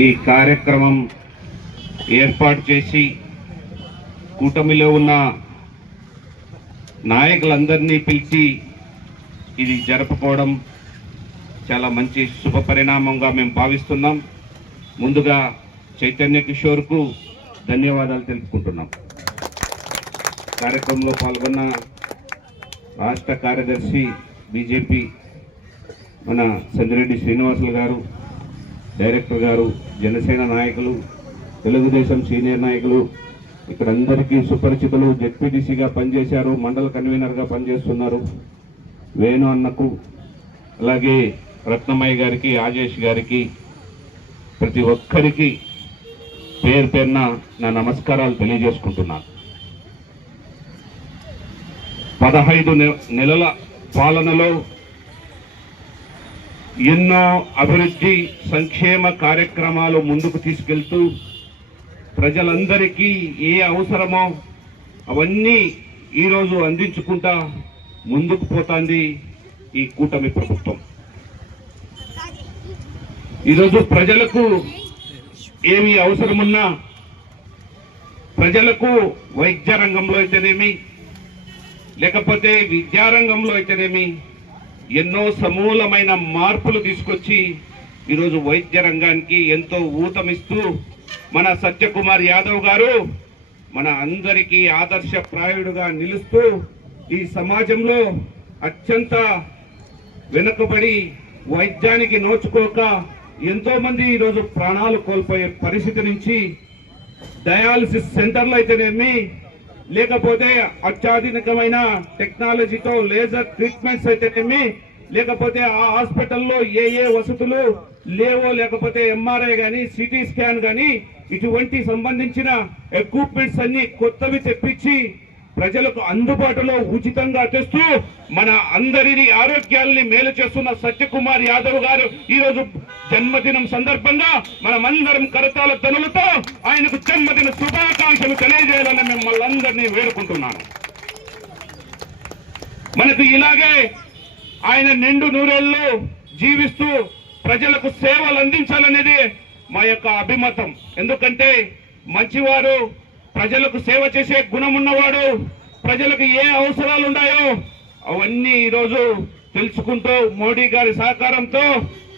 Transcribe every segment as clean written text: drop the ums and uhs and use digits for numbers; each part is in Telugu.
ఈ కార్యక్రమం ఏర్పాటు చేసి కూటమిలో ఉన్న నాయకులందరినీ పిలిచి ఇది జరుపుకోవడం చాలా మంచి శుభ పరిణామంగా మేము భావిస్తున్నాం. ముందుగా చైతన్య కిషోర్కు ధన్యవాదాలు తెలుపుకుంటున్నాం. కార్యక్రమంలో పాల్గొన్న రాష్ట్ర కార్యదర్శి బీజేపీ మన సంజిరెడ్డి శ్రీనివాసులు గారు, డైరెక్టర్ గారు, జనసేన నాయకులు, తెలుగుదేశం సీనియర్ నాయకులు, ఇక్కడ అందరికీ సుపరిచితులు, జెడ్పీటీసీగా పనిచేశారు, మండల కన్వీనర్గా పనిచేస్తున్నారు, వేణు అన్నకు, అలాగే రత్నమయ్య గారికి, రాజేష్ గారికి, ప్రతి ఒక్కరికి పేరు పేరున నా నమస్కారాలు తెలియజేసుకుంటున్నాను. 15 నెలల పాలనలో ఎన్నో అభివృద్ధి సంక్షేమ కార్యక్రమాలు ముందుకు తీసుకెళ్తూ ప్రజలందరికీ ఏ అవసరమో అవన్నీ ఈరోజు అందించుకుంటా ముందుకు పోతాంది ఈ కూటమి ప్రభుత్వం. ఈరోజు ప్రజలకు ఏమి అవసరమున్నా, ప్రజలకు వైద్య రంగంలో అయితేనేమి, లేకపోతే విద్యారంగంలో అయితేనేమి ఎన్నో సమూలమైన మార్పులు తీసుకొచ్చి ఈరోజు వైద్య రంగానికి ఎంతో ఊతమిస్తూ మన సత్యకుమార్ యాదవ్ గారు మన అందరికీ ఆదర్శప్రాయుడుగా నిలుస్తూ ఈ సమాజంలో అత్యంత వెనుకబడి వైద్యానికి నోచుకోక ఎంతో మంది ఈరోజు ప్రాణాలు కోల్పోయే పరిస్థితి నుంచి డయాలసిస్ సెంటర్లు అయితేనేమి, లేకపోతే అత్యాధునికమైన టెక్నాలజీతో లేజర్ ట్రీట్మెంట్స్ అయితేనేమి, లేకపోతే ఆ హాస్పిటల్లో ఏ వసతులు లేవో, లేకపోతే ఎంఆర్ఐ కానీ, సిటీ స్కాన్ కానీ ఇటువంటి సంబంధించిన ఎక్విప్మెంట్స్ అన్ని కొత్తవి తెప్పించి ప్రజలకు అందుబాటులో ఉచితంగా తెస్తూ మన అందరిని ఆరోగ్యాల్ని మేలు చేస్తున్న సత్యకుమార్ యాదవ్ గారు ఈరోజు జన్మదినం సందర్భంగా మనమందరం కరతాల ధ్వనులతో ఆయనకు జన్మదిన శుభాకాంక్షలు తెలియజేయాలని మిమ్మల్ని అందరినీ వేడుకుంటున్నాను. మనకు ఇలాగే ఆయన నిండు నూరేళ్లు జీవిస్తూ ప్రజలకు సేవలు అందించాలనేది మా యొక్క అభిమతం. ఎందుకంటే మంచివారు, ప్రజలకు సేవ చేసే గుణం ఉన్నవాడు, ప్రజలకు ఏ అవసరాలు ఉన్నాయో అవన్నీ ఈరోజు తెలుసుకుంటూ మోడీ గారి సహకారంతో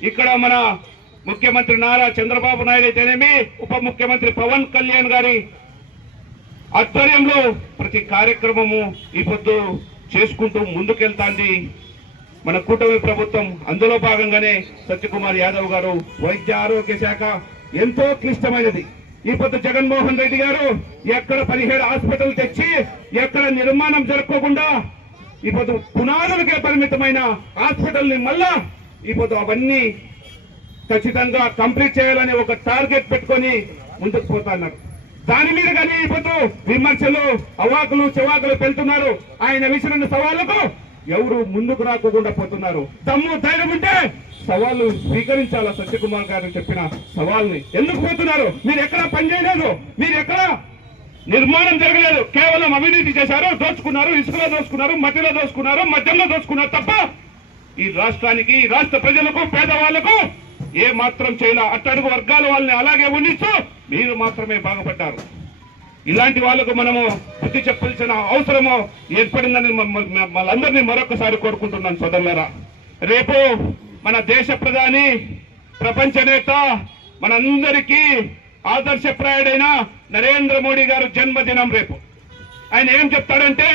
ఇక్కడ మన ముఖ్యమంత్రి నారా చంద్రబాబు నాయుడు అయితేనేమి, ఉప ముఖ్యమంత్రి పవన్ కళ్యాణ్ గారి ఆధ్వర్యంలో ప్రతి కార్యక్రమము ఈ పొద్దు చేసుకుంటూ ముందుకెళ్తాంది మన కూటమి ప్రభుత్వం. అందులో భాగంగానే సత్యకుమార్ యాదవ్ గారు వైద్య ఆరోగ్య శాఖ ఎంతో క్లిష్టమైనది. ఈ పొద్దు జగన్మోహన్ రెడ్డి గారు ఎక్కడ 17 హాస్పిటల్ తెచ్చి ఎక్కడ నిర్మాణం జరుపుకోకుండా ఈ పొద్దు పునాదులకే పరిమితమైన హాస్పిటల్ ని మళ్ళా ఈ పొద్దు అవన్నీ ఖచ్చితంగా కంప్లీట్ చేయాలని ఒక టార్గెట్ పెట్టుకొని ముందుకు పోతున్నారు. దాని మీద కానీ ఈ పొద్దు విమర్శలు, అవాకులు చెవాకులు పెళ్తున్నారు. ఆయన విసిరిన సవాళ్లకు ఎవరు ముందుకు రాకుండా పోతున్నారు. దమ్ము ధైర్యం ఉంటే సవాళ్ళు స్వీకరించాలా? సత్యకుమార్ గారు చెప్పిన సవాల్ని ఎందుకు పోతున్నారు? మీరు ఎక్కడ పనిచేయలేదు, మీరు ఎక్కడ నిర్మాణం జరగలేదు, కేవలం అవినీతి చేశారు, దోచుకున్నారు, ఇసుకలో దోచుకున్నారు, మట్టిలో దోచుకున్నారు, మద్యంలో దోచుకున్నారు తప్ప ఈ రాష్ట్రానికి, రాష్ట్ర ప్రజలకు, పేదవాళ్లకు ఏ మాత్రం చేయాల. అట్టడుగు వర్గాల వాళ్ళని అలాగే ఉండిస్తూ మీరు మాత్రమే బాగుపడ్డారు. ఇలాంటి వాళ్లకు మనము బుద్ధి చెప్పాల్సిన అవసరము ఏర్పడిందని మనందరినీ మరొకసారి కోరుకుంటున్నాను. సోదరులారా, రేపు మన దేశ ప్రధాని, ప్రపంచ నేత, మనందరికీ ఆదర్శప్రాయుడైన నరేంద్ర మోడీ గారు జన్మదినం రేపు. ఆయన ఏం చెప్తాడంటే,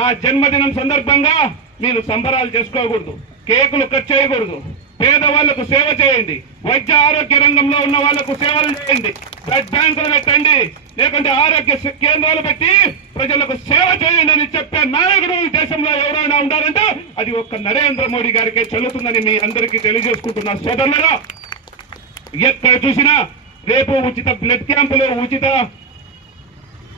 నా జన్మదినం సందర్భంగా మీరు సంబరాలు చేసుకోకూడదు, కేకులు కట్ చేయకూడదు, పేదవాళ్లకు సేవ చేయండి, వైద్య ఆరోగ్య రంగంలో ఉన్న వాళ్లకు సేవలు చేయండి, బ్లడ్ బ్యాంకులు పెట్టండి, లేకుంటే ఆరోగ్య కేంద్రాలు పెట్టి ప్రజలకు సేవ చేయండి అని చెప్పే నాయకుడు ఈ దేశంలో ఎవరైనా ఉండాలంటే అది ఒక్క నరేంద్ర మోడీ గారికే చెల్లుతుందని మీ అందరికీ తెలియజేసుకుంటున్నా. సోదరులారా, ఎక్కడ చూసినా రేపు ఉచిత బ్లడ్ క్యాంపులు, ఉచిత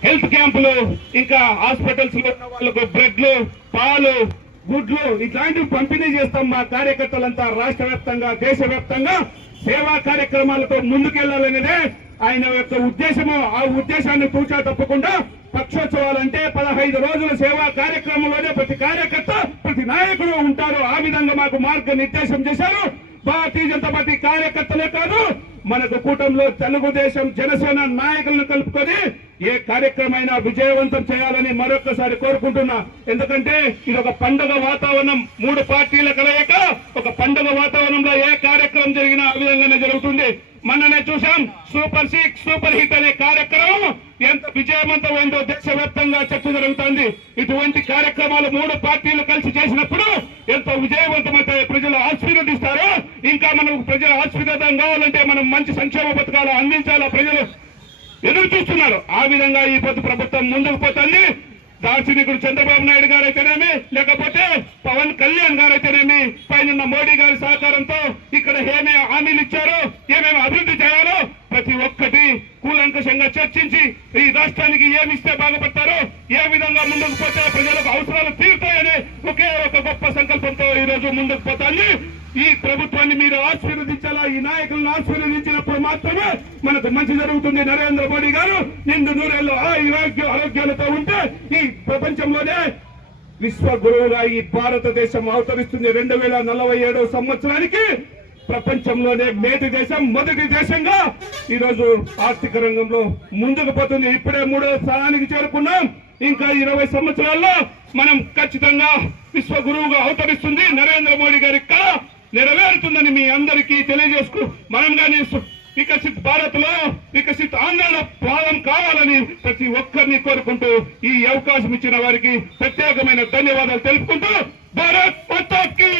హెల్త్ క్యాంపులు, ఇంకా హాస్పిటల్స్ లో ఉన్న వాళ్లకు బ్రెడ్లు, పాలు, గుడ్లు ఇట్లాంటివి పంపిణీ చేస్తాం. మా కార్యకర్తలంతా రాష్ట్ర వ్యాప్తంగా, దేశవ్యాప్తంగా సేవా కార్యక్రమాలతో ముందుకెళ్లాలనేదే ఆయన యొక్క ఉద్దేశము. ఆ ఉద్దేశాన్ని తూచా తప్పకుండా పక్షోత్సవాలంటే 15 రోజుల సేవా కార్యక్రమంలోనే ప్రతి కార్యకర్త, ప్రతి నాయకుడు ఉంటారు. ఆ విధంగా మాకు మార్గనిర్దేశం చేశారు. భారతీయ జనతా పార్టీ కార్యకర్తలే కాదు, మనకు కూటమిలో తెలుగుదేశం జనసేన నాయకులను కలుపుకొని ఏ కార్యక్రమైనా విజయవంతం చేయాలని మరొకసారి కోరుకుంటున్నా. ఎందుకంటే ఇది ఒక పండుగ వాతావరణం, 3 పార్టీల కలయిక ఒక పండుగ వాతావరణంలో ఏ కార్యక్రమం జరిగినా ఆ విధంగానే జరుగుతుంది. మొన్ననే చూసాం సూపర్ 6 సూపర్ హిట్ అనే కార్యక్రమం ఎంత విజయవంతమైందో దేశవ్యాప్తంగా చర్చ జరుగుతుంది. ఇటువంటి కార్యక్రమాలు 3 పార్టీలు కలిసి చేసినప్పుడు ఎంతో విజయవంతమైతే ప్రజలు ఆశీర్వదిస్తారో, ఇంకా మనం ప్రజలు ఆశీర్వాదం కావాలంటే మనం మంచి సంక్షేమ పథకాలు అందించాలా ప్రజలు ఎదురు చూస్తున్నారు. ఆ విధంగా ఈ పొద్దు ప్రభుత్వం ముందుకు పోతుంది. దార్శనికుడు చంద్రబాబు నాయుడు గారు అయితేనేమి, లేకపోతే పవన్ కళ్యాణ్ గారు అయితేనేమి, పైన మోడీ గారి సహకారంతో ఇక్కడ ఏమేమి హామీలు ఇచ్చారో, ఏమేమి అభివృద్ధి చేయాలో ప్రతి ఒక్కటి కూలంకషంగా చర్చించి ఈ రాష్ట్రానికి ఏమి ఇస్తే బాగుపడతారో, ఏ విధంగా ముందుకు పోతే ప్రజలకు అవసరాలు తీరుతాయని ఒకే ఒక గొప్ప సంకల్పంతో ఈ రోజు ముందుకు పోతాన్ని. ఈ ప్రభుత్వాన్ని మీరు ఆశీర్వదించాలా, ఈ నాయకులను ఆశీర్వదించినప్పుడు మాత్రమే మనకు మంచి జరుగుతుంది. నరేంద్ర మోడీ గారు నిండు నూరేళ్ళు ఆరోగ్యాలతో ఉంటే ఈ ప్రపంచంలోనే విశ్వగురువుగా ఈ భారతదేశం అవతరిస్తుంది. 2047 సంవత్సరానికి ప్రపంచంలోనే మేటి దేశం, మొదటి దేశంగా ఈ రోజు ఆర్థిక రంగంలో ముందుకు పోతుంది. ఇప్పుడే 3వ స్థానానికి చేరుకున్నాం. ఇంకా 20 సంవత్సరాల్లో మనం ఖచ్చితంగా విశ్వగురువుగా అవతరిస్తుంది. నరేంద్ర మోడీ గారి కళ నెరవేరుతుందని మీ అందరికీ తెలియజేసుకు మనం కానీ వికసిత్ భారత్ లో వికసిత్ ఆంధ్రలో భాగం కావాలని ప్రతి ఒక్కరిని కోరుకుంటూ ఈ అవకాశం ఇచ్చిన వారికి ప్రత్యేకమైన ధన్యవాదాలు తెలుపుకుంటూ భారత్ మాతా కీ